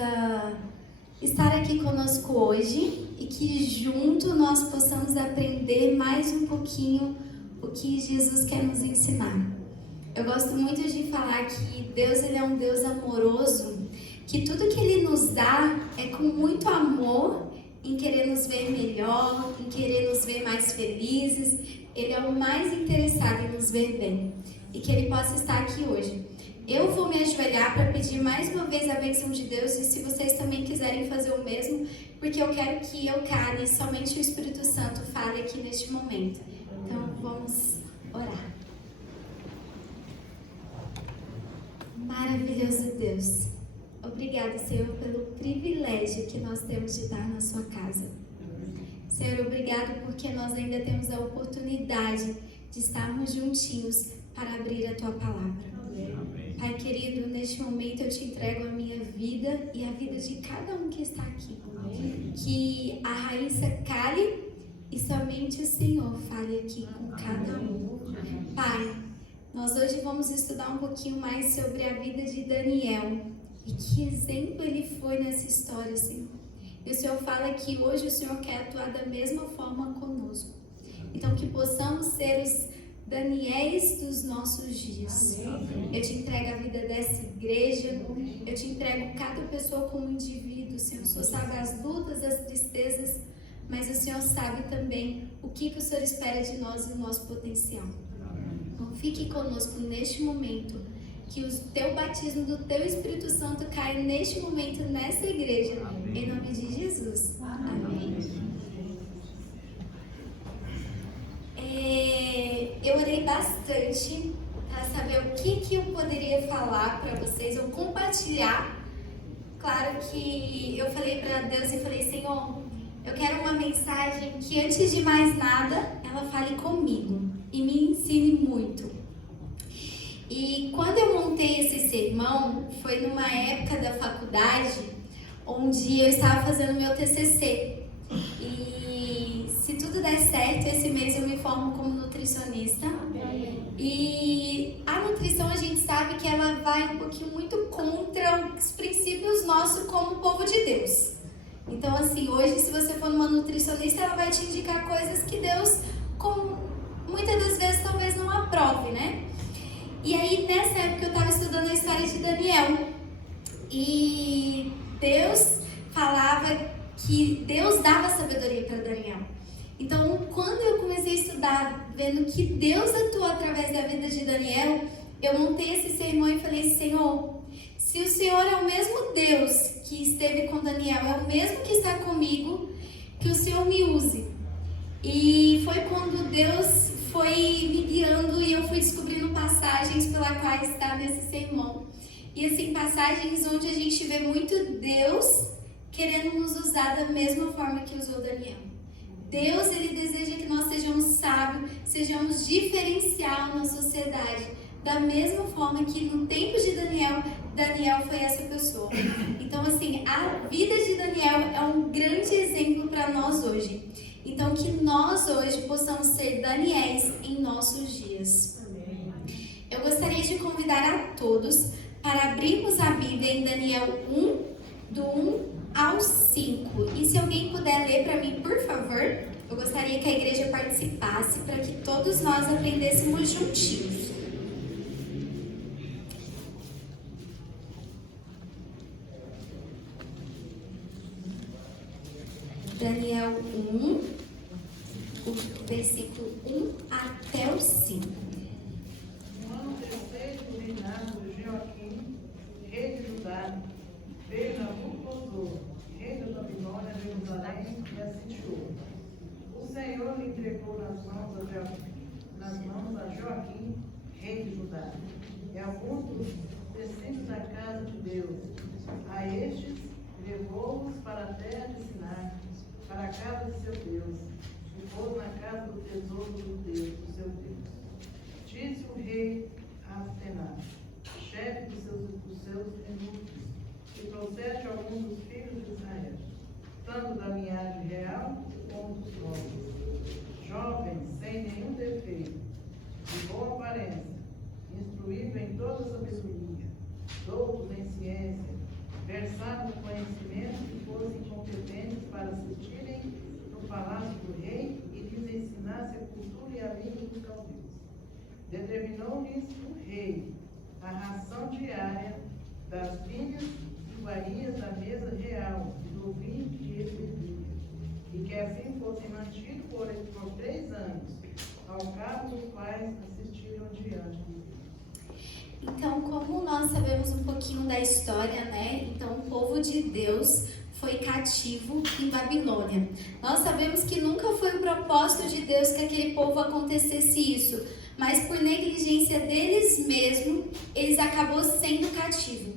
possa estar aqui conosco hoje e que junto nós possamos aprender mais um pouquinho o que Jesus quer nos ensinar. Eu gosto muito de falar que Deus ele é um Deus amoroso, que tudo que Ele nos dá é com muito amor, em querer nos ver melhor, em querer nos ver mais felizes. Ele é o mais interessado em nos ver bem e que Ele possa estar aqui hoje. Eu vou me ajoelhar para pedir mais uma vez a bênção de Deus e se vocês também quiserem fazer o mesmo, porque eu quero que eu cale e somente o Espírito Santo fale aqui neste momento. Então vamos orar. Maravilhoso Deus, obrigada, Senhor, pelo privilégio que nós temos de estar na sua casa. Senhor, obrigado porque nós ainda temos a oportunidade de estarmos juntinhos para abrir a tua palavra. Pai querido, neste momento eu te entrego a minha vida e a vida de cada um que está aqui. Que a Raíssa cale e somente o Senhor fale aqui com cada um. Pai, nós hoje vamos estudar um pouquinho mais sobre a vida de Daniel e que exemplo ele foi nessa história, Senhor. E o Senhor fala que hoje o Senhor quer atuar da mesma forma conosco. Então que possamos ser os Daniéis dos nossos dias. Eu te entrego a vida dessa igreja, eu te entrego cada pessoa como indivíduo, Senhor. O Senhor sabe as lutas, as tristezas, mas o Senhor sabe também o que o Senhor espera de nós e o nosso potencial. Então fique conosco neste momento, que o teu batismo do teu Espírito Santo caia neste momento nessa igreja, em nome de Jesus. Amém. Eu orei bastante para saber o que eu poderia falar para vocês ou compartilhar. Claro que eu falei para Deus e falei, Senhor, eu quero uma mensagem que antes de mais nada ela fale comigo e me ensine muito. E quando eu montei esse sermão, foi numa época da faculdade onde eu estava fazendo meu TCC. E se tudo der certo, esse mês eu me formo como nutricionista. E a nutrição a gente sabe que ela vai um pouquinho muito contra os princípios nossos como povo de Deus. Então assim, hoje se você for numa nutricionista, ela vai te indicar coisas que Deus, muitas das vezes, talvez não aprove, né? E aí nessa época eu estava estudando a história de Daniel. E Deus falava que Deus dava sabedoria para Daniel. Então, quando eu comecei a estudar, vendo que Deus atuou através da vida de Daniel, eu montei esse sermão e falei, Senhor, se o Senhor é o mesmo Deus que esteve com Daniel, é o mesmo que está comigo, que o Senhor me use. E foi quando Deus foi me guiando e eu fui descobrindo passagens pela qual está nesse sermão. E assim, passagens onde a gente vê muito Deus querendo nos usar da mesma forma que usou Daniel. Deus, Ele deseja que nós sejamos sábios, sejamos diferencial na sociedade, da mesma forma que no tempo de Daniel foi essa pessoa. Então assim, a vida de Daniel é um grande exemplo para nós hoje. Então que nós hoje possamos ser Daniéis em nossos dias. Eu gostaria de convidar a todos para abrirmos a Bíblia em Daniel 1, do 1 ao 5. E se alguém puder ler para mim, por favor, eu gostaria que a igreja participasse para que todos nós aprendêssemos juntinhos. Daniel 1, o versículo 1 até o 5. No ano terceiro do reinado de Joaquim, rei de Judá, veio Nabucodonosor, rei da Babilônia, a Jerusalém, e a sitiou. O Senhor lhe entregou nas mãos a Joaquim, rei de Judá, e alguns dos descendentes da casa de Deus. A estes levou-os para a terra de Sinar, para a casa de seu Deus, e pôs na casa do tesouro do seu Deus. Disse o rei a Asenaz, chefe dos seus eunucos, que trouxeste alguns dos filhos de Israel, tanto da linhagem real como dos homens, jovens, sem nenhum defeito, de boa aparência, instruído em toda sabedoria, doutos em ciência, versados no conhecimento e fossem competentes para assistirem no palácio do rei e lhes ensinasse a cultura e a língua dos caldeus. Determinou-lhes o rei a ração diária das vinhas e iguarias da mesa real e do vinho que ele bebia, e que assim fossem mantidos por 3 anos, ao cabo dos quais assistiram diante de Deus. Então, como nós sabemos um pouquinho da história, né? Então, o povo de Deus foi cativo em Babilônia. Nós sabemos que nunca foi o propósito de Deus que aquele povo acontecesse isso, mas por negligência deles mesmos, eles acabou sendo cativo.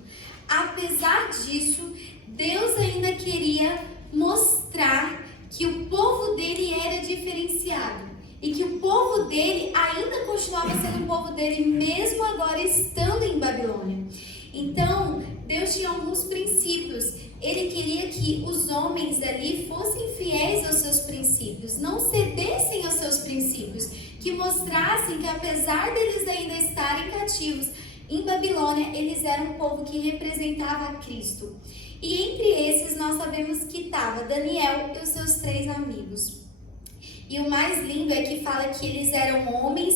Apesar disso, Deus ainda queria mostrar que o povo dele era diferenciado e que o povo dele ainda continuava sendo o povo dele mesmo agora estando em Babilônia. Então, Deus tinha alguns princípios. Ele queria que os homens ali fossem fiéis aos seus princípios, não cedessem aos seus princípios, que mostrassem que apesar deles ainda estarem cativos em Babilônia, eles eram um povo que representava a Cristo. E entre esses nós sabemos que estava Daniel e os seus 3 amigos. E o mais lindo é que fala que eles eram homens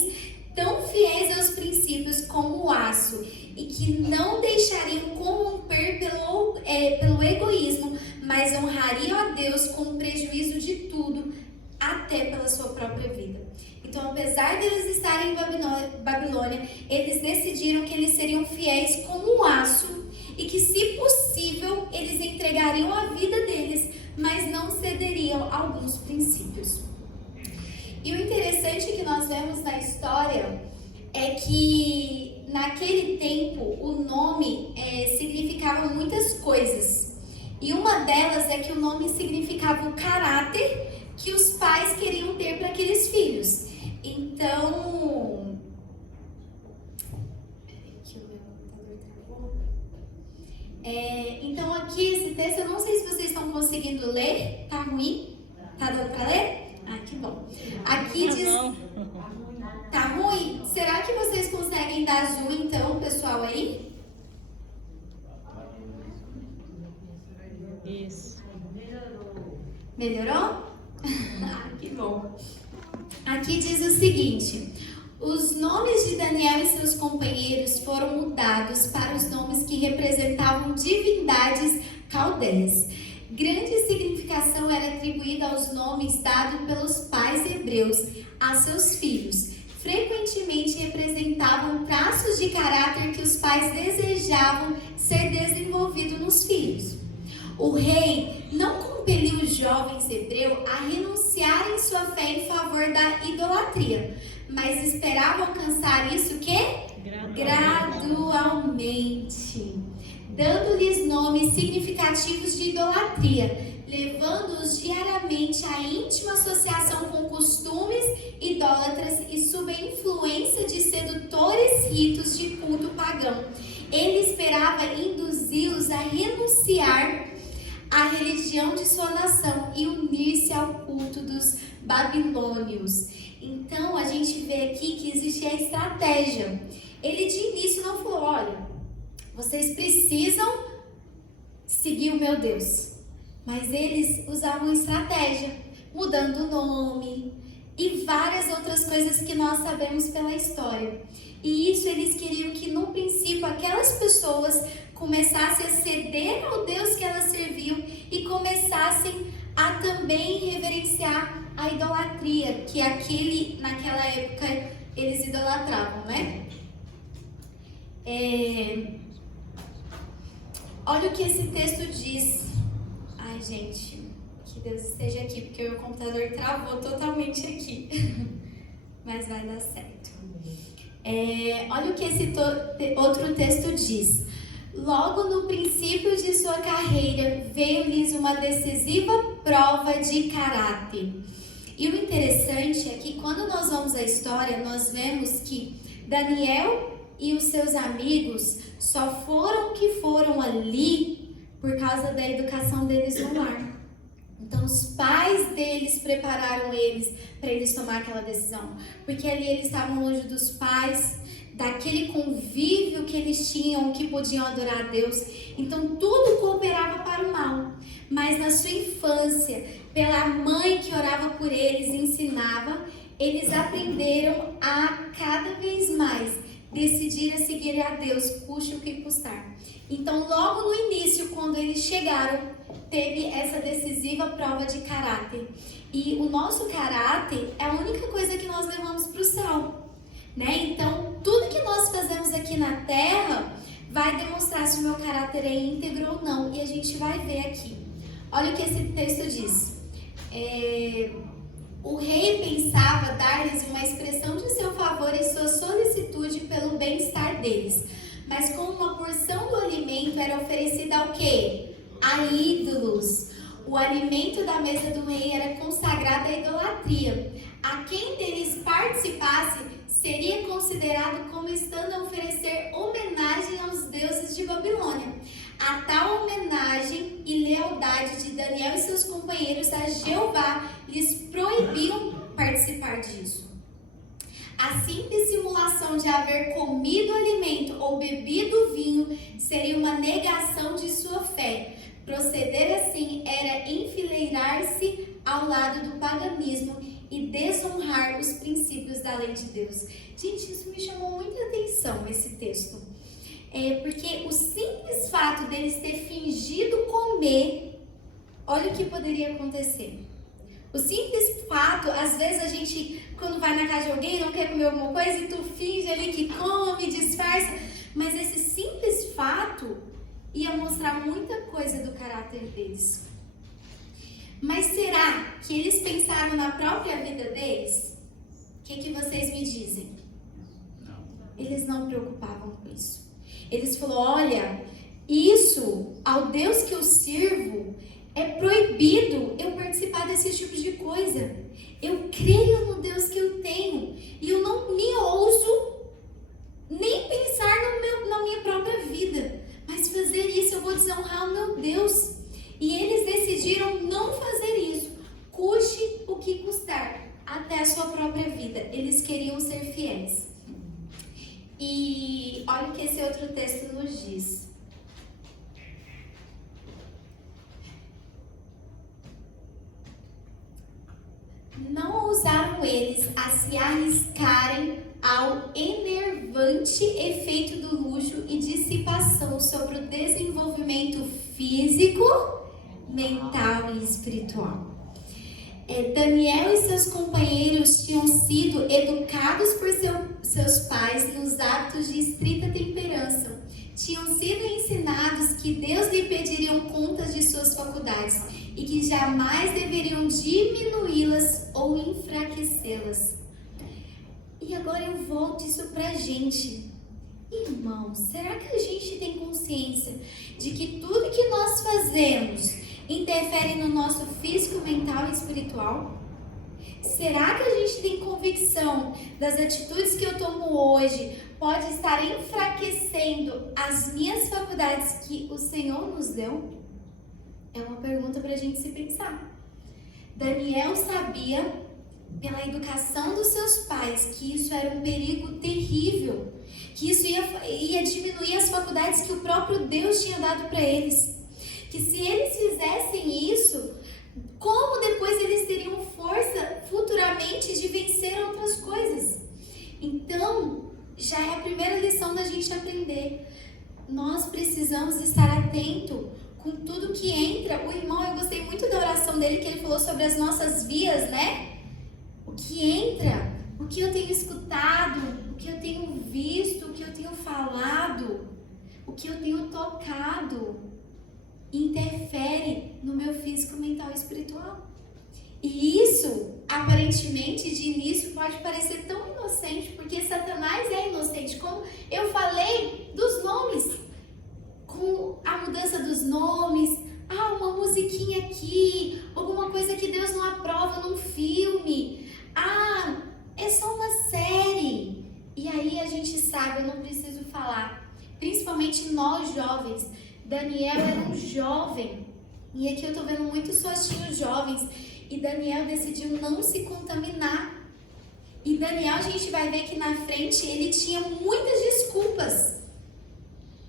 tão fiéis aos princípios como o aço e que não deixariam corromper pelo egoísmo, mas honrariam a Deus com o prejuízo de tudo, até pela sua própria vida. Então, apesar deles estarem em Babilônia, eles decidiram que eles seriam fiéis como um aço e que, se possível, eles entregariam a vida deles, mas não cederiam a alguns princípios. E o interessante que nós vemos na história é que naquele tempo o nome significava muitas coisas. E uma delas é que o nome significava o caráter que os pais queriam ter para aqueles filhos. Então, então aqui esse texto, eu não sei se vocês estão conseguindo ler. Tá ruim? Tá dando para ler? Ah, que bom. Aqui diz... Tá ruim? Será que vocês conseguem dar zoom então, pessoal, aí? Isso. Melhorou? Ah, que bom. Aqui diz o seguinte: os nomes de Daniel e seus companheiros foram mudados para os nomes que representavam divindades caldeias. Grande significação era atribuída aos nomes dados pelos pais hebreus a seus filhos. Frequentemente representavam traços de caráter que os pais desejavam ser desenvolvido nos filhos. O rei não compeliu os jovens hebreus a renunciarem sua fé em favor da idolatria, mas esperava alcançar isso gradualmente, dando-lhes nomes significativos de idolatria, levando-os diariamente à íntima associação com costumes idólatras e sob a influência de sedutores ritos de culto pagão. Ele esperava induzi-los a renunciar à religião de sua nação e unir-se ao culto dos babilônios. Então a gente vê aqui que existe a estratégia. Ele de início não falou: olha, vocês precisam seguir o meu Deus. Mas eles usavam estratégia, mudando o nome e várias outras coisas que nós sabemos pela história. E isso eles queriam que no princípio aquelas pessoas começassem a ceder ao Deus que elas serviam e começassem a também reverenciar a idolatria que naquela época eles idolatravam, né? Olha o que esse texto diz. Ai, gente, que Deus esteja aqui, porque o meu computador travou totalmente aqui. Mas vai dar certo. Olha o que esse outro texto diz. Logo no princípio de sua carreira, veio-lhes uma decisiva prova de caráter. E o interessante é que quando nós vamos à história, nós vemos que Daniel e os seus amigos só foram que foram ali por causa da educação deles no lar. Então os pais deles prepararam eles para eles tomar aquela decisão, porque ali eles estavam longe dos pais, daquele convívio que eles tinham, que podiam adorar a Deus. Então tudo cooperava para o mal. Mas na sua infância, pela mãe que orava por eles, ensinava, eles aprenderam a cada vez mais decidir a seguir a Deus, custe o que custar. Então logo no início, quando eles chegaram, teve essa decisiva prova de caráter. E o nosso caráter é a única coisa que nós levamos para o céu, né? Então tudo que nós fazemos aqui na terra vai demonstrar se o meu caráter é íntegro ou não. E a gente vai ver aqui. Olha o que esse texto diz. O rei pensava dar-lhes uma expressão de seu favor e sua solicitude pelo bem-estar deles. Mas como uma porção do alimento era oferecida ao quê? A ídolos. O alimento da mesa do rei era consagrado à idolatria. A quem deles participasse seria considerado como estando a oferecer homenagem aos deuses de Babilônia. A tal homenagem e lealdade de Daniel e seus companheiros a Jeová lhes proibiram participar disso. A simples simulação de haver comido alimento ou bebido vinho seria uma negação de sua fé. Proceder assim era enfileirar-se ao lado do paganismo e desonrar os princípios da lei de Deus. Gente, isso me chamou muita atenção, esse texto. Porque o simples fato deles ter fingido comer, olha o que poderia acontecer. O simples fato, às vezes a gente, quando vai na casa de alguém, não quer comer alguma coisa e tu finge ali que come, disfarça. Mas esse simples fato ia mostrar muita coisa do caráter deles. Mas será que eles pensaram na própria vida deles? O que vocês me dizem? Não. Eles não preocupavam com isso. Eles falaram, olha, isso, ao Deus que eu sirvo, é proibido eu participar desse tipo de coisa. Eu creio no Deus que eu tenho e eu não me ouso nem pensar na minha própria vida. Mas fazer isso, eu vou desonrar o meu Deus. E eles decidiram não fazer isso, custe o que custar, até a sua própria vida. Eles queriam ser fiéis. E olha o que esse outro texto nos diz. Não ousaram eles a se arriscarem ao enervante efeito do luxo e dissipação sobre o desenvolvimento físico, mental e espiritual. Daniel e seus companheiros tinham sido educados por seus pais nos hábitos de estrita temperança. Tinham sido ensinados que Deus lhe pediriam contas de suas faculdades e que jamais deveriam diminuí-las ou enfraquecê-las. E agora eu volto isso pra gente. Irmãos, será que a gente tem consciência de que tudo que nós fazemos interfere no nosso físico, mental e espiritual? Será que a gente tem convicção das atitudes que eu tomo hoje pode estar enfraquecendo as minhas faculdades que o Senhor nos deu? É uma pergunta para a gente se pensar. Daniel sabia, pela educação dos seus pais, que isso era um perigo terrível, que isso ia diminuir as faculdades que o próprio Deus tinha dado para eles. Que se eles fizessem isso, como depois eles teriam força futuramente de vencer outras coisas? Então, já é a primeira lição da gente aprender. Nós precisamos estar atento com tudo que entra. O irmão, eu gostei muito da oração dele, que ele falou sobre as nossas vias, né? O que entra, o que eu tenho escutado, o que eu tenho visto, o que eu tenho falado, o que eu tenho tocado, interfere no meu físico, mental e espiritual. E isso, aparentemente, de início, pode parecer tão inocente, porque Satanás é inocente. Como eu falei dos nomes, com a mudança dos nomes, uma musiquinha aqui, alguma coisa que Deus não aprova num filme, é só uma série. E aí a gente sabe, eu não preciso falar, principalmente nós jovens. Daniel era um jovem, e aqui eu tô vendo muitos rostinhos jovens, e Daniel decidiu não se contaminar. E Daniel, a gente vai ver que na frente ele tinha muitas desculpas.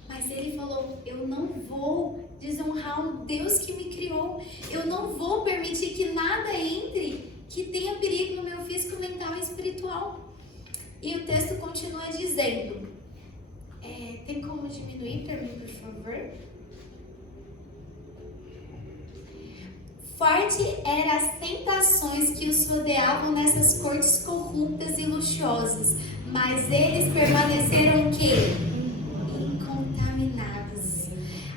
Mas ele falou, eu não vou desonrar o Deus que me criou. Eu não vou permitir que nada entre que tenha perigo no meu físico, mental e espiritual. E o texto continua dizendo, tem como diminuir para mim, por favor? Forte eram as tentações que os rodeavam nessas cortes corruptas e luxuosas, mas eles permaneceram o quê? Incontaminados.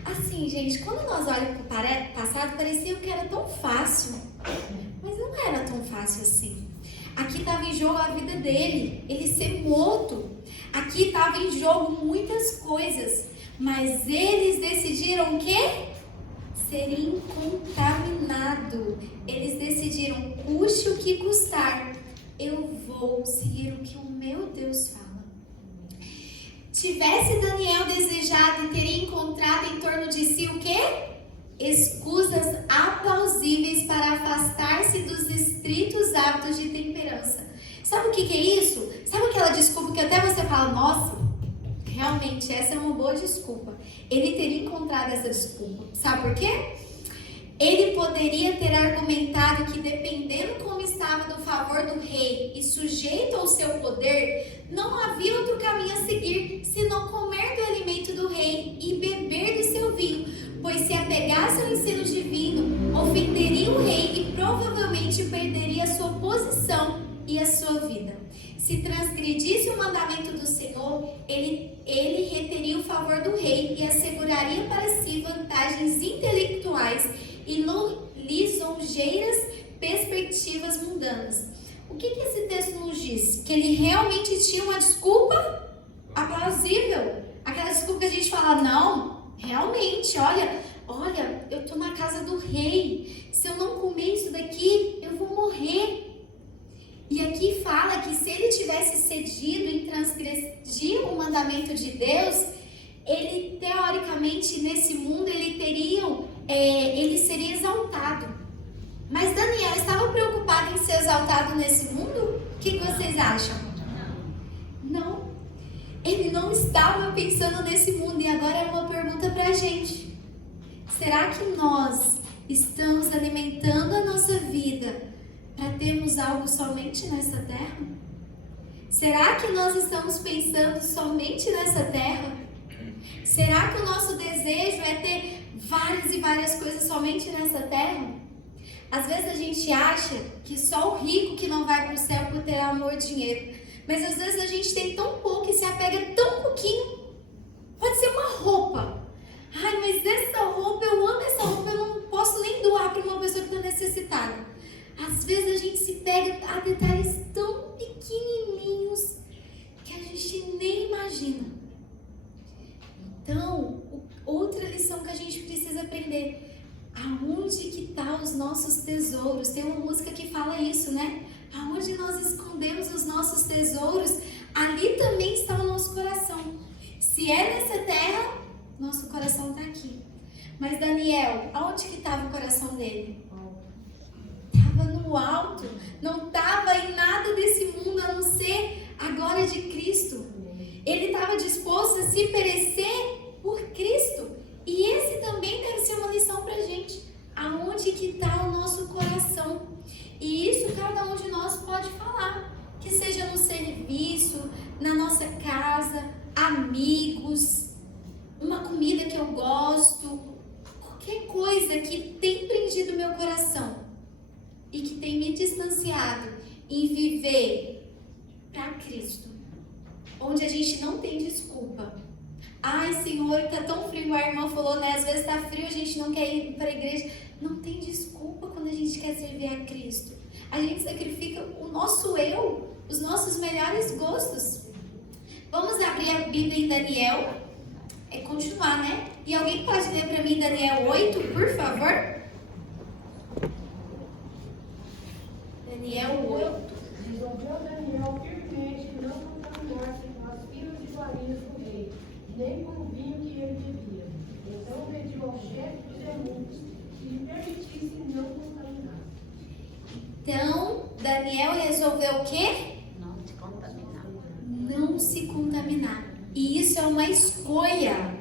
Assim, gente, quando nós olhamos para o passado, parecia que era tão fácil, mas não era tão fácil assim. Aqui estava em jogo a vida dele, ele ser morto. Aqui estava em jogo muitas coisas, mas eles decidiram o quê? Ser incontaminado. Eles decidiram, custe o que custar, eu vou seguir o que o meu Deus fala. Tivesse Daniel desejado e teria encontrado em torno de si o quê? Escusas aplausíveis para afastar-se dos estritos hábitos de temperança. Sabe o que é isso? Sabe aquela desculpa que até você fala, nossa, realmente essa é uma boa desculpa. Ele teria encontrado essa desculpa. Sabe por quê? Ele poderia ter argumentado que dependendo como estava do favor do rei e sujeito ao seu poder, não havia outro caminho a seguir, senão comer do alimento do rei e beber do seu vinho, pois se apegasse ao ensino divino, ofenderia o rei e provavelmente perderia a sua posição e a sua vida. Se transgredisse o mandamento do Senhor, ele reteria o favor do rei e asseguraria para si vantagens intelectuais e lisonjeiras perspectivas mundanas. O que esse texto nos diz? Que ele realmente tinha uma desculpa aplausível. Aquela desculpa que a gente fala, não, realmente, olha, eu tô na casa do rei. Se eu não comer isso daqui, eu vou morrer. E aqui fala que se ele tivesse cedido em transgredir o mandamento de Deus, ele teoricamente nesse mundo ele seria exaltado. Mas Daniel estava preocupado em ser exaltado nesse mundo? O que vocês acham? Não. Ele não estava pensando nesse mundo. E agora é uma pergunta para a gente. Será que nós estamos alimentando a nossa vida para termos algo somente nessa terra? Será que nós estamos pensando somente nessa terra? Será que o nosso desejo é ter várias e várias coisas somente nessa terra? Às vezes a gente acha que só o rico que não vai para o céu por ter amor e dinheiro. Mas às vezes a gente tem tão pouco e se apega tão pouquinho. Pode ser uma roupa. Ai, mas essa roupa, eu amo essa roupa, eu não posso nem doar para uma pessoa que está necessitada. Às vezes a gente se pega a detalhes tão pequenininhos que a gente nem imagina. Então, outra lição que a gente precisa aprender. Aonde que estão os nossos tesouros? Tem uma música que fala isso, né? Aonde nós escondemos os nossos tesouros, ali também está o nosso coração. Se é nessa terra, nosso coração está aqui. Mas Daniel, aonde que estava o coração dele? Estava no alto. Não estava em nada desse mundo a não ser a glória de Cristo. Ele estava disposto a se perecer por Cristo. E esse também deve ser uma lição pra gente. Aonde que está o nosso coração? E isso cada um de nós pode falar. Que seja no serviço, na nossa casa, amigos, uma comida que eu gosto, qualquer coisa que tem prendido meu coração e que tem me distanciado em viver para Cristo. Onde a gente não tem desculpa. Ai, Senhor, tá tão frio, a irmã falou, né? Às vezes tá frio, a gente não quer ir para a igreja. Não tem desculpa quando a gente quer servir a Cristo. A gente sacrifica o nosso eu, os nossos melhores gostos. Vamos abrir a Bíblia em Daniel. Continuar, né? E alguém pode ler para mim Daniel 8, por favor? Daniel 8. Resolveu Daniel firmemente que não contaminasse com as filas de farinhas do rei, nem com o vinho que ele bebia. Então pediu ao chefe dos eunucos que lhe permitisse não contaminar. Então, Daniel resolveu o quê? se contaminar. E isso é uma escolha.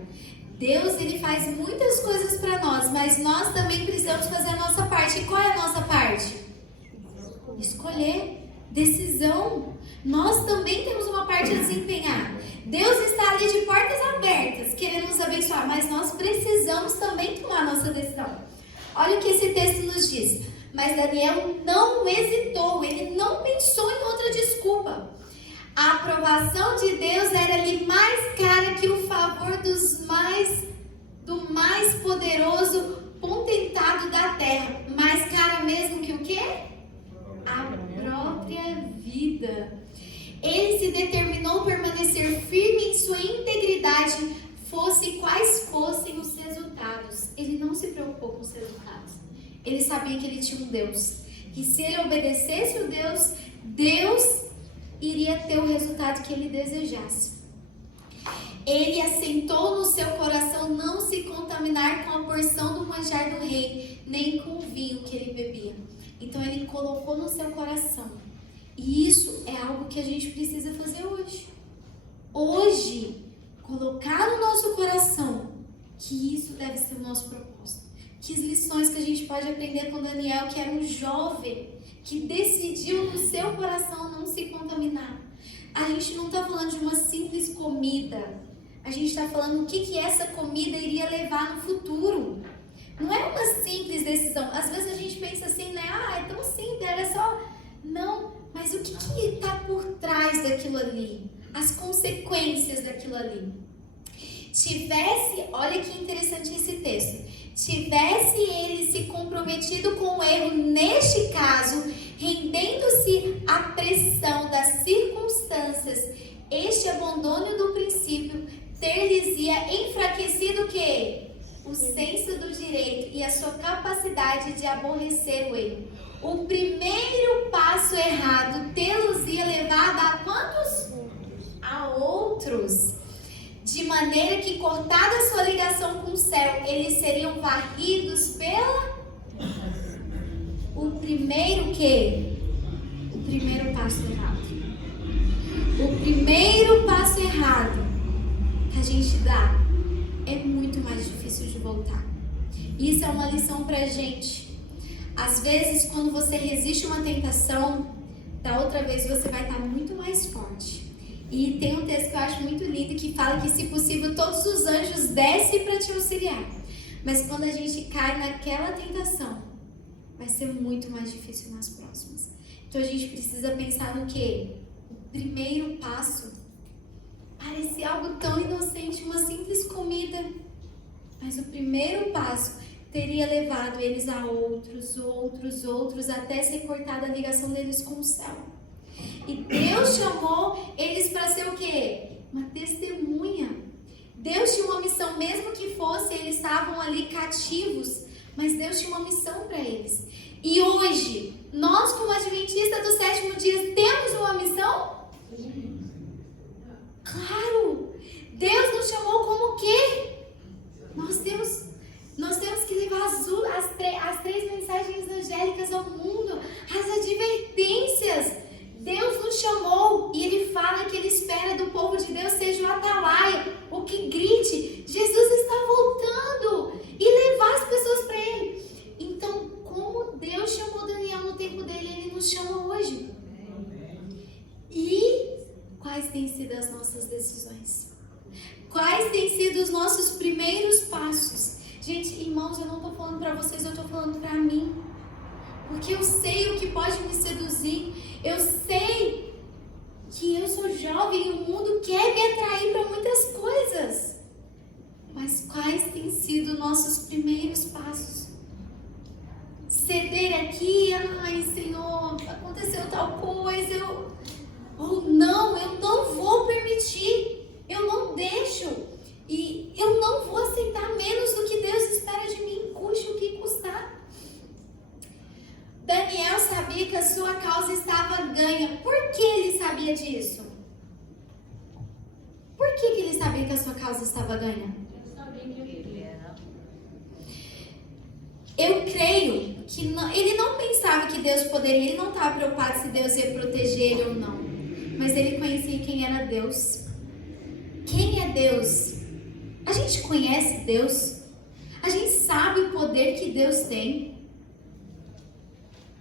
Deus, ele faz muitas coisas para nós, mas nós também precisamos fazer a nossa parte. E qual é a nossa parte? Escolher, decisão. Nós também temos uma parte a desempenhar. Deus está ali de portas abertas, querendo nos abençoar, mas nós precisamos também tomar a nossa decisão. Olha o que esse texto nos diz. Mas Daniel não hesitou, ele não pensou em outra desculpa. A aprovação de Deus era-lhe mais cara que o favor do mais poderoso potentado da terra. Mais cara mesmo que o quê? A própria vida. Ele se determinou permanecer firme em sua integridade, fosse quais fossem os resultados. Ele não se preocupou com os resultados. Ele sabia que ele tinha um Deus. Que se ele obedecesse o Deus iria ter o resultado que ele desejasse. Ele assentou no seu coração não se contaminar com a porção do manjar do rei, nem com o vinho que ele bebia. Então ele colocou no seu coração. E isso é algo que a gente precisa fazer hoje. Hoje, colocar no nosso coração que isso deve ser o nosso propósito. Que as lições que a gente pode aprender com Daniel, que era um jovem que decidiu no seu coração não se contaminar. A gente não está falando de uma simples comida. A gente está falando o que essa comida iria levar no futuro. Não é uma simples decisão. Às vezes a gente pensa assim, né? É tão simples, era só... Não, mas o que está por trás daquilo ali? As consequências daquilo ali. Olha que interessante esse texto. Tivesse ele se comprometido com o erro neste caso, rendendo-se à pressão das circunstâncias, este abandono do princípio ter-lhes-ia enfraquecido o quê? O senso do direito e a sua capacidade de aborrecer o erro. O primeiro passo errado tê-los-ia levado a quantos? A outros. De maneira que, cortada a sua ligação com o céu, eles seriam varridos pela... O primeiro quê? O primeiro passo errado. O primeiro passo errado que a gente dá é muito mais difícil de voltar. Isso é uma lição pra gente. Às vezes, quando você resiste uma tentação, da outra vez você vai estar muito mais forte. E tem um texto que eu acho muito lindo que fala que, se possível, todos os anjos descem para te auxiliar. Mas quando a gente cai naquela tentação, vai ser muito mais difícil nas próximas. Então a gente precisa pensar no quê? O primeiro passo. Parecia algo tão inocente, uma simples comida. Mas o primeiro passo teria levado eles a outros, até ser cortada a ligação deles com o céu. E Deus chamou eles para ser o quê? Uma testemunha. Deus tinha uma missão, mesmo que fosse, eles estavam ali cativos, mas Deus tinha uma missão para eles. E hoje, nós como adventistas do sétimo dia, temos uma missão? Claro! Deus nos chamou como o quê? Nós temos que levar as três mensagens angélicas ao mundo, as advertências. Deus nos chamou e Ele fala que Ele espera do povo de Deus seja o atalaia, o que grite, Jesus está voltando, e levar as pessoas para Ele. Então, como Deus chamou Daniel no tempo dele, Ele nos chama hoje. E quais têm sido as nossas decisões? Quais têm sido os nossos primeiros passos? Gente, irmãos, eu não estou falando para vocês, eu estou falando para mim. Porque eu sei o que pode me seduzir. Eu sei que eu sou jovem e o mundo quer me atrair para muitas coisas. Mas quais têm sido nossos primeiros passos? Ceder aqui, ai Senhor, aconteceu tal coisa, ou não, eu não vou permitir, eu não deixo. E eu não vou aceitar menos do que Deus espera de mim, custe o que custar. Daniel sabia que a sua causa estava ganha. Por que ele sabia disso? Por que ele sabia que a sua causa estava ganha? Eu creio que ele não pensava que Deus poderia, ele não estava preocupado se Deus ia proteger ele ou não. mas ele conhecia quem era Deus. Quem é Deus? A gente conhece Deus? A gente sabe o poder que Deus tem?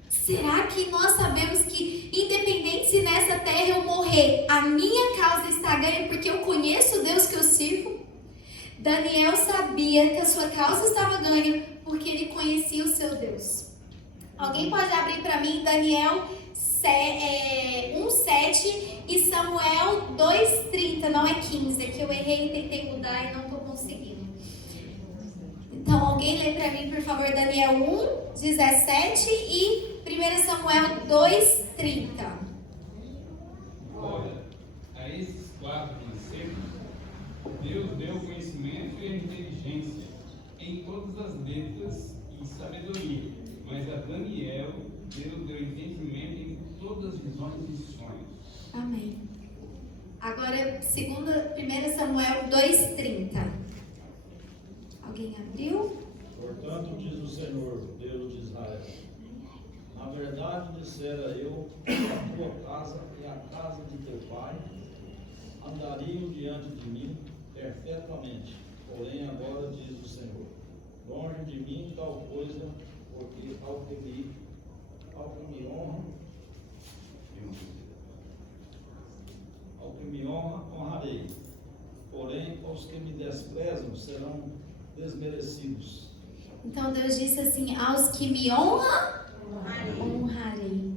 Será que nós sabemos que, independente se nessa terra eu morrer, a minha causa está ganha porque eu conheço o Deus que eu sirvo? Daniel sabia que a sua causa estava ganha porque ele conhecia o seu Deus. Alguém pode abrir para mim Daniel 1:7 e Samuel 2:30, não é 15, é que eu errei e tentei mudar e não estou conseguindo. Então alguém lê para mim, por favor, Daniel 1:17 e 1 Samuel 2:30. Olha, a esses 4 princípios, Deus deu conhecimento e inteligência em todas as letras e sabedoria, mas a Daniel Deus deu entendimento em todas as visões e sonhos. Amém. Agora, 1 Samuel 2:30. Alguém abriu? Portanto, diz o Senhor, Deus de Israel: na verdade, dissera eu, a tua casa e a casa de teu pai andariam diante de mim perpetuamente. Porém, agora diz o Senhor: longe de mim tal coisa, porque ao que me honra, honrarei. Porém, os que me desprezam serão desmerecidos. Então Deus disse assim: aos que me honram, honrarei.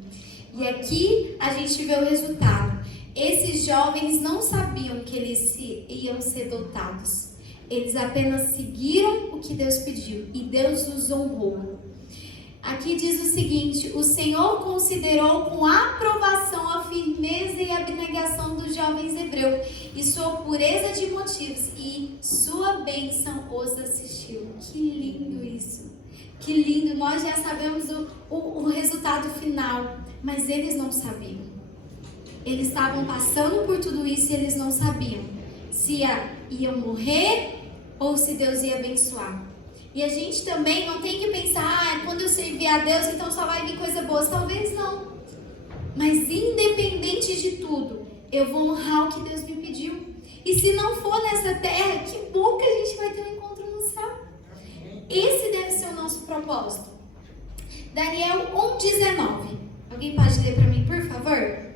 E aqui a gente vê o resultado. Esses jovens não sabiam que eles iam ser dotados. Eles apenas seguiram o que Deus pediu e Deus os honrou. Aqui diz o seguinte: o Senhor considerou com aprovação a firmeza e abnegação dos jovens hebreus e sua pureza de motivos, e sua bênção os assistiu. Que lindo isso! Que lindo! Nós já sabemos o resultado final, mas eles não sabiam. Eles estavam passando por tudo isso e eles não sabiam se iam morrer ou se Deus ia abençoar. E a gente também não tem que pensar, quando eu servir a Deus, então só vai vir coisa boa. Talvez não. Mas independente de tudo, eu vou honrar o que Deus me pediu. E se não for nessa terra, que bom que a gente vai ter um encontro no céu. Esse deve ser o nosso propósito. Daniel 1:19. Alguém pode ler para mim, por favor?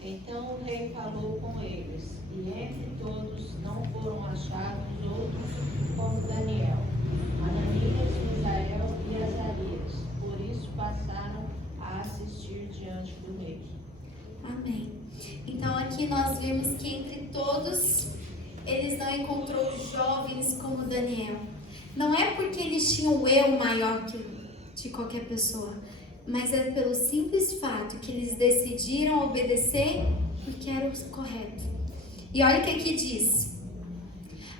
Então o rei falou com eles, e entre todos não foram achados outros como Daniel, Ananias, Misael e Azarias. Por isso passaram a assistir diante do rei. Amém. Então aqui nós vimos que entre todos eles não encontrou jovens como Daniel. Não é porque eles tinham o eu maior que de qualquer pessoa, mas é pelo simples fato que eles decidiram obedecer porque era o correto. E olha o que aqui diz: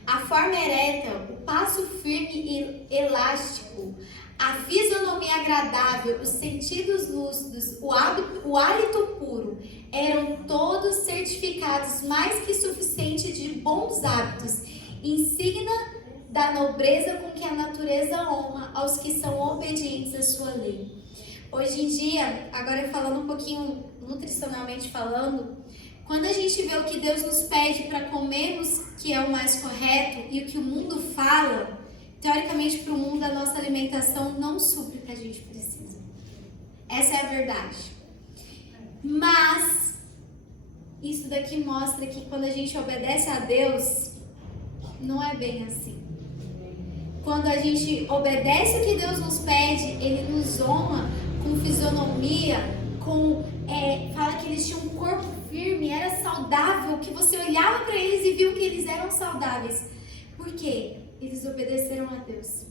a forma ereta, o passo firme e elástico, a fisionomia agradável, os sentidos lúcidos, o hálito puro, eram todos certificados mais que suficiente de bons hábitos, insígnia da nobreza com que a natureza honra aos que são obedientes à sua lei. Hoje em dia, agora falando um pouquinho nutricionalmente falando, quando a gente vê o que Deus nos pede para comermos, que é o mais correto, e o que o mundo fala, teoricamente para o mundo a nossa alimentação não supre o que a gente precisa. Essa é a verdade. Mas isso daqui mostra que quando a gente obedece a Deus, não é bem assim. Quando a gente obedece o que Deus nos pede, Ele nos honra com fisionomia, fala que eles tinham um corpo firme, era saudável, que você olhava para eles e viu que eles eram saudáveis. Por quê? Eles obedeceram a Deus.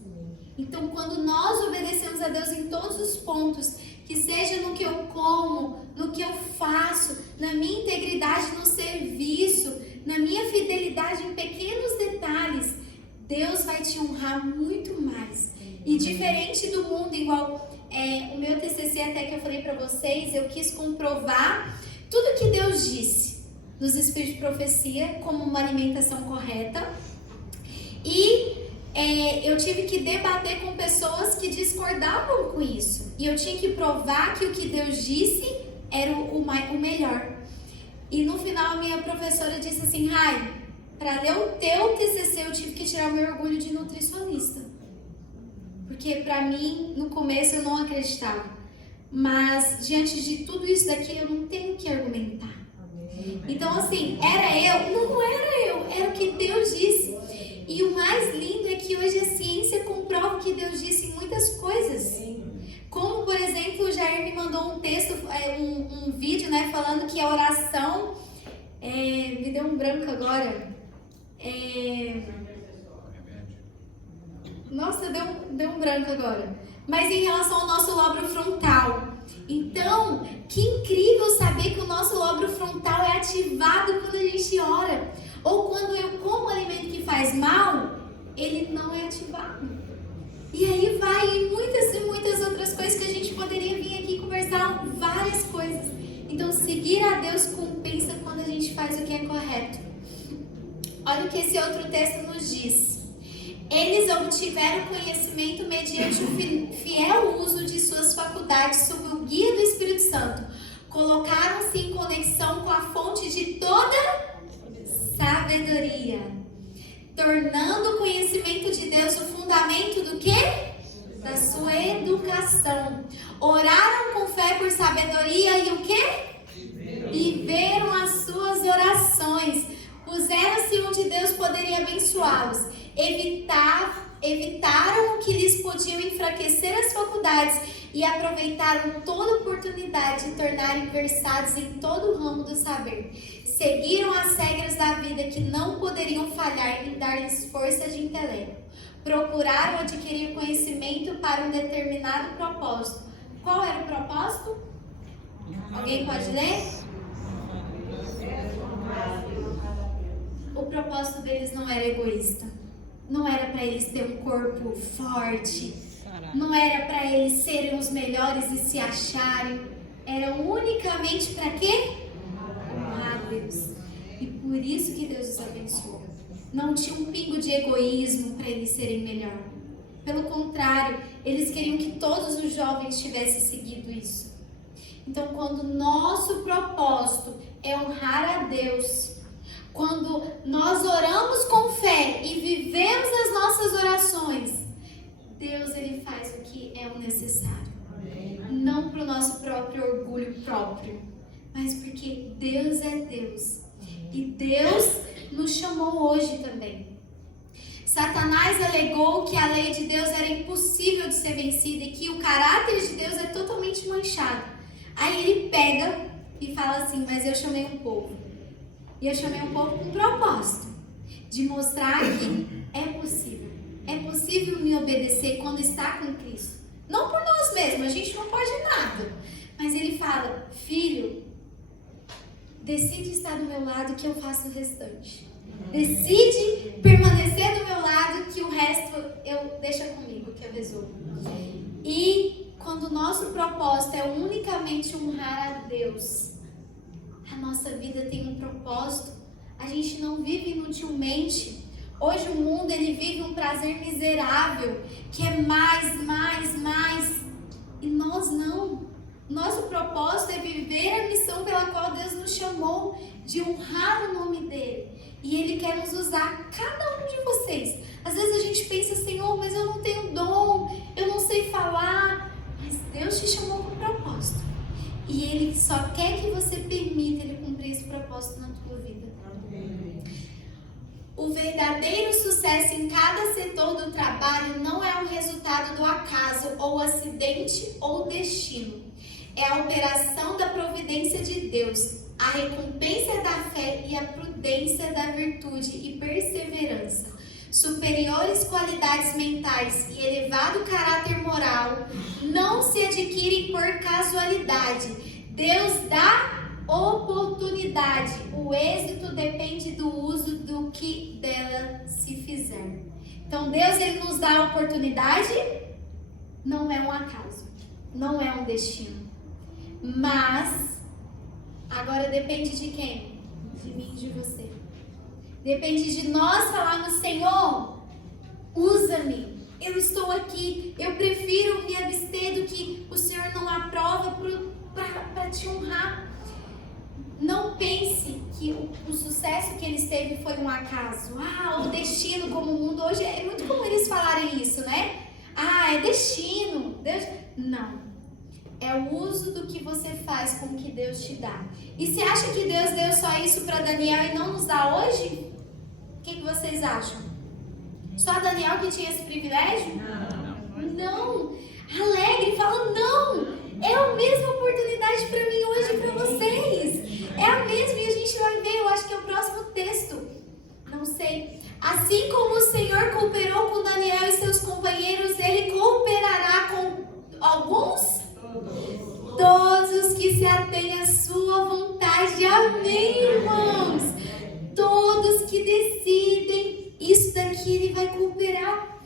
Então, quando nós obedecemos a Deus em todos os pontos, que seja no que eu como, no que eu faço, na minha integridade no serviço, na minha fidelidade em pequenos detalhes, Deus vai te honrar muito mais. E diferente do mundo, igual o meu TCC até que eu falei para vocês, eu quis comprovar tudo que Deus disse nos Espíritos de Profecia como uma alimentação correta. E eu tive que debater com pessoas que discordavam com isso. E eu tinha que provar que o que Deus disse era o melhor. E no final a minha professora disse assim: Rai, para ler o teu TCC eu tive que tirar o meu orgulho de nutricionista. Porque para mim, no começo eu não acreditava. Mas diante de tudo isso daqui eu não tenho que argumentar. Então assim, era eu? Não era eu, era o que Deus disse. E o mais lindo é que hoje a ciência comprova que Deus disse em muitas coisas. Como, por exemplo, o Jair me mandou um texto, um vídeo, né, falando que a oração, me deu um branco agora, nossa, deu um branco agora, mas em relação ao nosso lóbulo frontal. Então, que incrível saber que o nosso lóbulo frontal é ativado quando a gente ora, ou quando eu como um alimento que faz mal, ele não é ativado. E aí vai em muitas e muitas outras coisas que a gente poderia vir aqui conversar, várias coisas. Então, seguir a Deus compensa quando a gente faz o que é correto. Olha o que esse outro texto nos diz. Eles obtiveram conhecimento mediante o fiel uso de suas faculdades sob o guia do Espírito Santo. Colocaram-se em conexão com a fonte de toda sabedoria, tornando o conhecimento de Deus o fundamento do quê? Da sua educação. Oraram com fé por sabedoria e o quê? Viveram as suas orações. Puseram-se onde Deus poderia abençoá-los. Evitaram o que lhes podiam enfraquecer as faculdades e aproveitaram toda oportunidade de tornarem versados em todo o ramo do saber. Seguiram as regras da vida que não poderiam falhar em dar-lhes força de intelecto. Procuraram adquirir conhecimento para um determinado propósito. Qual era o propósito? Alguém pode ler? O propósito deles não era egoísta. Não era para eles terem um corpo forte. Não era para eles serem os melhores e se acharem. Era unicamente para quê? Honrar Deus. E por isso que Deus os abençoou. Não tinha um pingo de egoísmo para eles serem melhor. Pelo contrário, eles queriam que todos os jovens tivessem seguido isso. Então, quando nosso propósito é honrar a Deus, quando nós oramos com fé e vivemos as nossas orações, Deus ele faz o que é o necessário. Não para o nosso próprio orgulho próprio, mas porque Deus é Deus. E Deus nos chamou hoje também. Satanás alegou que a lei de Deus era impossível de ser vencida e que o caráter de Deus é totalmente manchado. Aí ele pega e fala assim: mas eu chamei um povo. E eu chamei um povo com propósito de mostrar que é possível. É possível me obedecer quando está com Cristo. Não por nós mesmos, a gente não pode nada. Mas ele fala: filho, decide estar do meu lado que eu faço o restante. Decide permanecer do meu lado que o resto eu deixa comigo, que eu resolvo. E quando o nosso propósito é unicamente honrar a Deus, a nossa vida tem um propósito. A gente não vive inutilmente. Hoje o mundo ele vive um prazer miserável, que é mais. E nós não. Nosso propósito é viver a missão pela qual Deus nos chamou, de honrar o nome dele. E ele quer nos usar, cada um de vocês. Às vezes a gente pensa: Senhor, mas eu não tenho dom, eu não sei falar. Mas Deus te chamou com propósito. E ele só quer que você permita ele cumprir esse propósito na tua vida. O verdadeiro sucesso em cada setor do trabalho não é o resultado do acaso, ou acidente, ou destino. É a operação da providência de Deus, a recompensa da fé e a prudência da virtude e perseverança. Superiores qualidades mentais e elevado caráter moral não se adquirem por casualidade. Deus dá oportunidade. O êxito depende do uso do que dela se fizer. Então Deus ele nos dá a oportunidade, não é um acaso, não é um destino. Mas agora depende de quem? De mim e de você. Depende de nós falarmos: Senhor, usa-me, eu estou aqui, eu prefiro me abster do que o Senhor não aprova para para te honrar. Não pense que o sucesso que eles teve foi um acaso. O destino como o mundo hoje, é muito comum eles falarem isso, né? É destino. Deus... Não. É o uso do que você faz com o que Deus te dá. E você acha que Deus deu só isso para Daniel e não nos dá hoje? O que vocês acham? Só Daniel que tinha esse privilégio? Não. Alegre, fala, não. É a mesma oportunidade para mim hoje e para vocês. É a mesma, e a gente vai ver, eu acho que é o próximo texto. Não sei. Assim como o Senhor cooperou com Daniel e seus companheiros, Ele cooperará com alguns? Todos os que se atêm à sua vontade. Amém, irmãos? Todos que decidem isso daqui, Ele vai cooperar.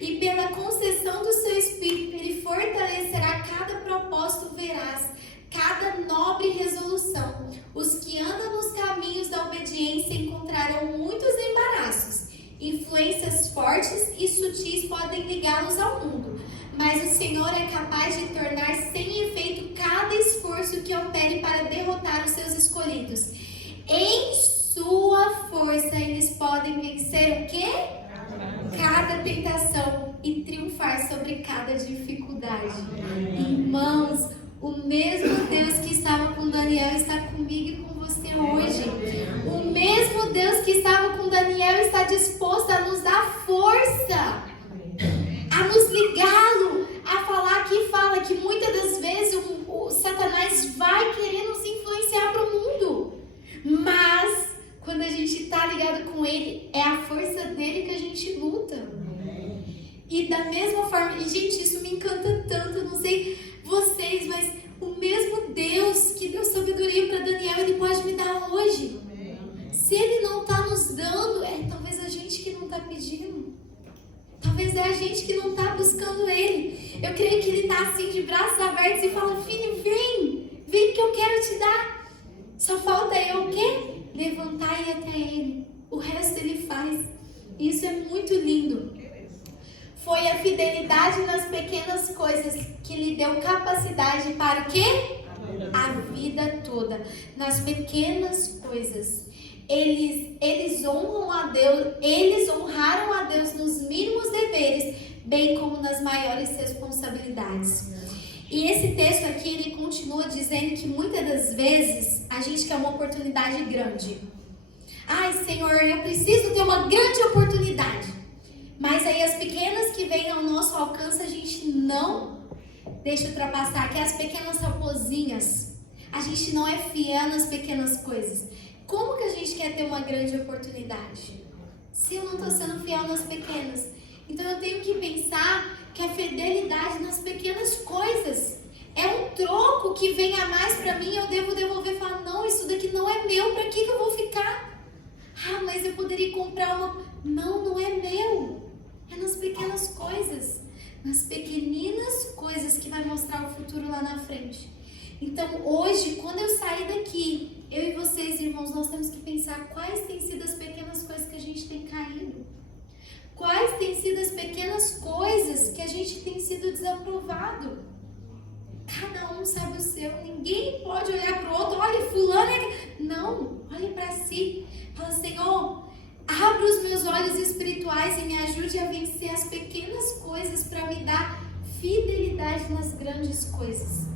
E pela concessão do seu Espírito, Ele fortalecerá cada propósito veraz, cada nobre resolução. Os que andam nos caminhos da obediência encontrarão muitos embaraços. Influências fortes e sutis podem ligá-los ao mundo, mas o Senhor é capaz de tornar sem efeito cada esforço que opere para derrotar os seus escolhidos. Em sua força, eles podem vencer o quê? Cada tentação e triunfar sobre cada dificuldade. Irmãos, o mesmo Deus que estava com Daniel está comigo e com você hoje. O mesmo Deus que estava com Daniel está disposto a nos dar força, a nos ligá-lo, a falar que muitas das vezes o Satanás vai querer nos influenciar para o mundo. Mas quando a gente está ligado com Ele, é a força dele que a gente luta. E da mesma forma, e gente, isso me encanta tanto, não sei vocês, mas o mesmo Deus que deu sabedoria para Daniel, Ele pode me dar hoje. Se Ele não está nos dando, talvez a gente que não está pedindo. Talvez é a gente que não está buscando Ele. Eu creio que Ele está assim de braços abertos e fala, filho, vem que eu quero te dar. Só falta eu o quê? Levantar e ir até Ele. O resto Ele faz. Isso é muito lindo. Foi a fidelidade nas pequenas coisas que lhe deu capacidade para o quê? A vida toda. Nas pequenas coisas. Eles honram a Deus, eles honraram a Deus nos mínimos deveres, bem como nas maiores responsabilidades. E esse texto aqui, ele continua dizendo que muitas das vezes a gente quer uma oportunidade grande. Senhor, eu preciso ter uma grande oportunidade. Mas aí as pequenas que vêm ao nosso alcance, a gente não deixa ultrapassar, que é as pequenas raposinhas. A gente não é fiel nas pequenas coisas. Como que a gente quer ter uma grande oportunidade se eu não estou sendo fiel nas pequenas? Então eu tenho que pensar que a fidelidade nas pequenas coisas é um troco que vem a mais para mim, eu devo devolver e falar, não, isso daqui não é meu, para que eu vou ficar? Mas eu poderia comprar uma... Não é meu. É nas pequenas coisas, nas pequeninas coisas que vai mostrar o futuro lá na frente. Então hoje, quando eu sair daqui, eu e vocês, irmãos, nós temos que pensar quais têm sido as pequenas coisas que a gente tem caído. Quais têm sido as pequenas coisas que a gente tem sido desaprovado. Cada um sabe o seu. Ninguém pode olhar para o outro. Olha, fulano é... Não, olhe para si. Fala, Senhor, abra os meus olhos espirituais e me ajude a vencer as pequenas coisas para me dar fidelidade nas grandes coisas.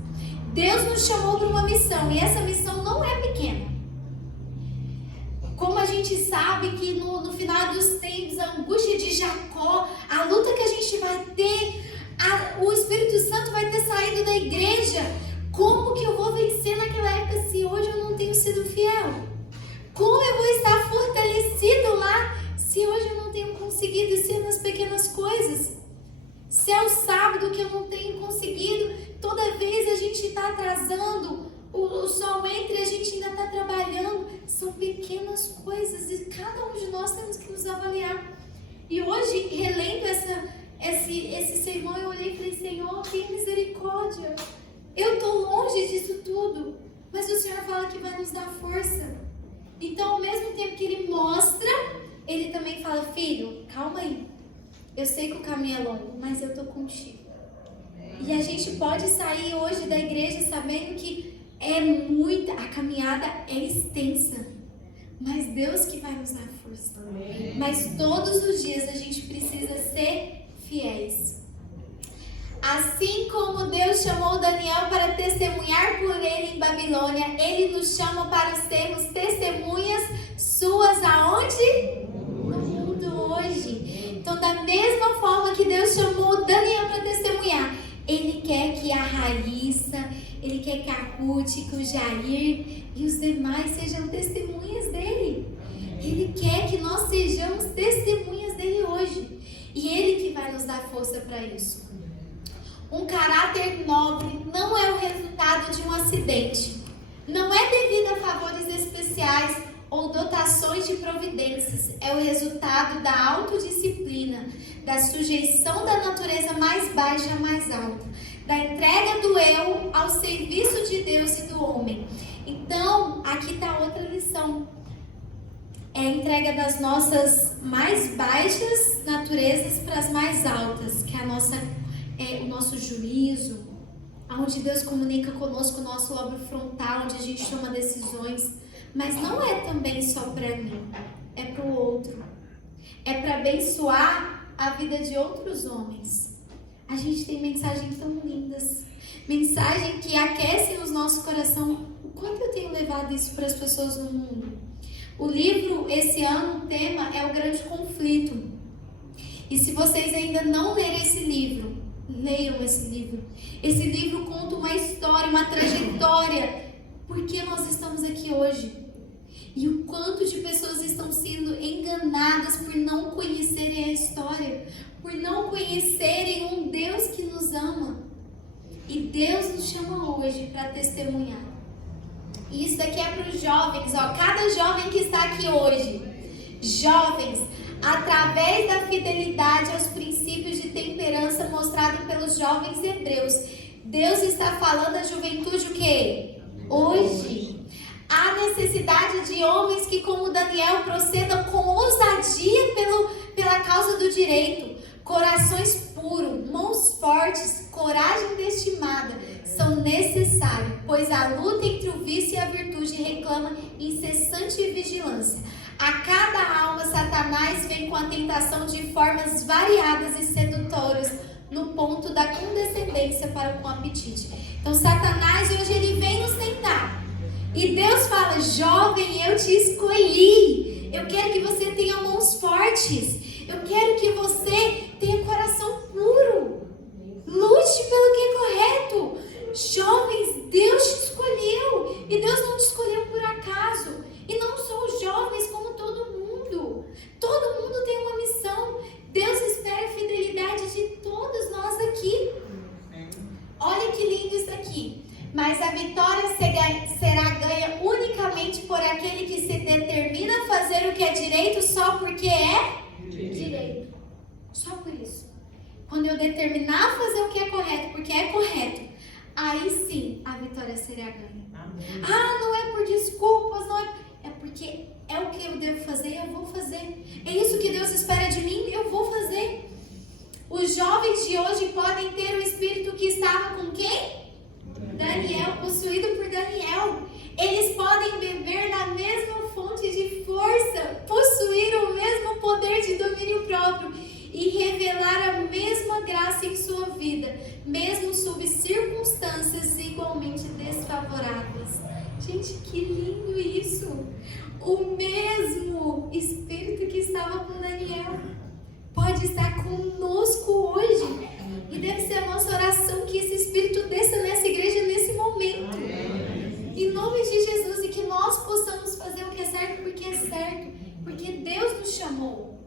Deus nos chamou para uma missão e essa missão não é pequena. Como a gente sabe que no final dos tempos, a angústia de Jacó, a luta que a gente vai ter, o Espírito Santo vai ter saído da igreja. Como que eu vou vencer naquela época se hoje eu não tenho sido fiel? Como eu vou estar fortalecido lá se hoje eu não tenho conseguido ser nas pequenas coisas? Se é o sábado que eu não tenho conseguido, toda vez a gente está atrasando, o sol entra e a gente ainda está trabalhando. São pequenas coisas e cada um de nós temos que nos avaliar. E hoje, relendo esse sermão, eu olhei e falei, Senhor, tem misericórdia. Eu estou longe disso tudo, mas o Senhor fala que vai nos dar força. Então, ao mesmo tempo que Ele mostra, Ele também fala, filho, calma aí. Eu sei que o caminho é longo, mas eu estou contigo. E a gente pode sair hoje da igreja sabendo que A caminhada é extensa, mas Deus que vai nos dar força. Amém. Mas todos os dias a gente precisa ser fiéis. Assim como Deus chamou Daniel para testemunhar por ele em Babilônia, Ele nos chama para sermos testemunhas suas aonde? No mundo hoje. Então, da mesma forma que Deus chamou Daniel para testemunhar, Ele quer que a Raíssa, Ele quer que a Ruth, que o Jair e os demais sejam testemunhas dele. Ele quer que nós sejamos testemunhas dele hoje. E Ele que vai nos dar força para isso. Um caráter nobre não é o resultado de um acidente. Não é devido a favores especiais ou dotações de providências. É o resultado da autodisciplina, da sujeição da natureza mais baixa à mais alta, da entrega do eu ao serviço de Deus e do homem. Então, aqui está outra lição. É a entrega das nossas mais baixas naturezas para as mais altas, que é o nosso juízo, onde Deus comunica conosco o nosso lobo frontal, onde a gente toma decisões. Mas não é também só para mim, é para o outro. É para abençoar a vida de outros homens. A gente tem mensagens tão lindas, mensagem que aquecem o nosso coração. O quanto eu tenho levado isso para as pessoas no mundo? O livro, esse ano, o tema é o grande conflito. E se vocês ainda não leram esse livro, leiam esse livro. Esse livro conta uma história, uma trajetória. Por que nós estamos aqui hoje? E o quanto de pessoas estão sendo enganadas por não conhecerem a história, por não conhecerem um Deus que nos ama. E Deus nos chama hoje para testemunhar. E isso daqui é para os jovens, ó. Cada jovem que está aqui hoje. Jovens, através da fidelidade aos princípios de temperança mostrado pelos jovens hebreus, Deus está falando à juventude o quê? Hoje. Há necessidade de homens que, como Daniel, procedam com ousadia pela causa do direito. Corações puros, mãos fortes, coragem destimada são necessários, pois a luta entre o vício e a virtude reclama incessante vigilância. A cada alma, Satanás vem com a tentação de formas variadas e sedutoras no ponto da condescendência para com o apetite. Então, Satanás hoje ele vem nos tentar. E Deus fala: jovem, eu te escolhi. Eu quero que você tenha mãos fortes. Eu quero que você tenha coração puro. Lute pelo que é correto. Jovens, Deus te escolheu. E Deus não te escolheu por acaso. E não só os jovens, como todo mundo. Todo mundo tem uma missão. Deus espera a fidelidade de todos nós aqui. Olha que lindo isso aqui. Mas a vitória será ganha unicamente por aquele que se determina a fazer o que é direito só porque é direito. Só por isso. Quando eu determinar a fazer o que é correto porque é correto, aí sim a vitória será ganha. Ah, não é por desculpas, não é... É porque é o que eu devo fazer, eu vou fazer. É isso que Deus espera de mim, eu vou fazer. Os jovens de hoje podem ter o espírito que estava com quem? Daniel, possuído por Daniel. Eles podem beber na mesma fonte de força, possuir o mesmo poder de domínio próprio e revelar a mesma graça em sua vida, mesmo sob circunstâncias igualmente desfavoráveis. Gente, que lindo isso! O mesmo Espírito que estava com Daniel pode estar conosco hoje. E deve ser a nossa oração que esse Espírito desça nessa igreja nesse momento. Em nome de Jesus. E que nós possamos fazer o que é certo porque é certo. Porque Deus nos chamou.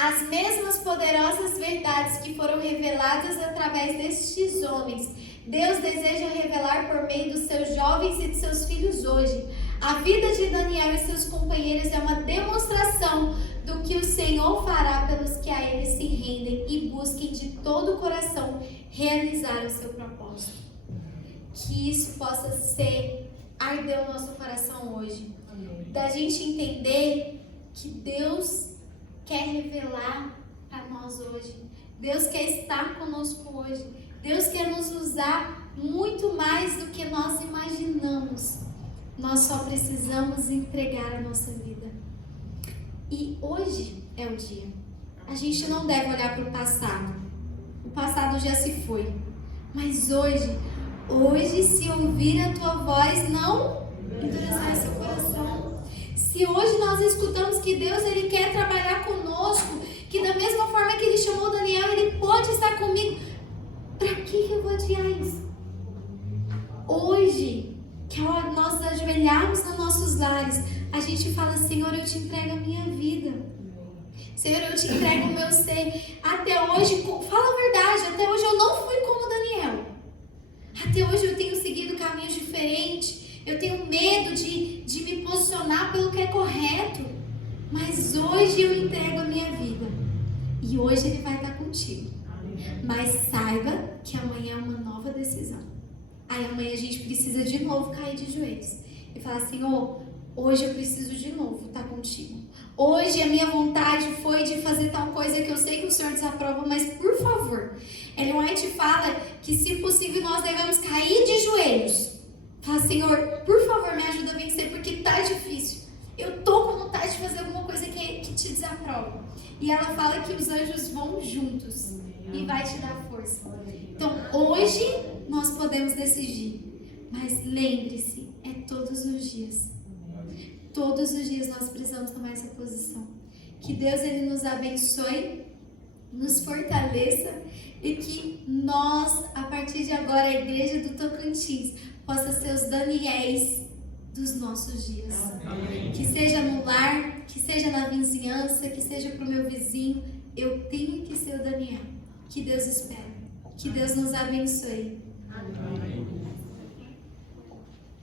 As mesmas poderosas verdades que foram reveladas através destes homens, Deus deseja revelar por meio dos seus jovens e de seus filhos hoje. A vida de Daniel e seus companheiros é uma demonstração do que o Senhor fará pelos que a Ele se rendem e busquem de todo o coração realizar o seu propósito. Que isso possa arder o nosso coração hoje. Da gente entender que Deus quer revelar para nós hoje. Deus quer estar conosco hoje. Deus quer nos usar muito mais do que nós imaginamos. Nós só precisamos entregar a nossa vida. E hoje é o dia. A gente não deve olhar para o passado. O passado já se foi. Mas hoje, se ouvir a tua voz, não endurecer seu coração. Se hoje nós escutamos que Deus ele quer trabalhar conosco, que da mesma forma que ele chamou Daniel, ele pode estar comigo, para que eu vou adiar isso? Hoje, que nós ajoelharmos nos nossos lares, a gente fala: Senhor, eu te entrego a minha vida. Senhor, eu te entrego o meu ser. Até hoje, fala a verdade, até hoje eu não fui como Daniel. Até hoje eu tenho seguido caminhos diferentes. Eu tenho medo de me posicionar pelo que é correto. Mas hoje eu entrego a minha vida. E hoje ele vai estar contigo. Mas saiba que amanhã é uma nova decisão. Aí amanhã a gente precisa de novo cair de joelhos e falar: Senhor, hoje eu preciso de novo estar contigo. Hoje a minha vontade foi de fazer tal coisa que eu sei que o Senhor desaprova, mas por favor. Ellen White fala que, se possível, nós devemos cair de joelhos. Fala: Senhor, por favor, me ajuda a vencer, porque tá difícil. Eu tô com vontade de fazer alguma coisa que te desaprova. E ela fala que os anjos vão juntos e vai te dar força. Então, hoje nós podemos decidir. Mas lembre-se, é todos os dias. Todos os dias nós precisamos tomar essa posição. Que Deus ele nos abençoe, nos fortaleça e que nós, a partir de agora, a igreja do Tocantins, possa ser os Daniéis dos nossos dias. Amém. Que seja no lar, que seja na vizinhança, que seja para o meu vizinho, eu tenho que ser o Daniel. Que Deus espera. Que Deus nos abençoe. Amém.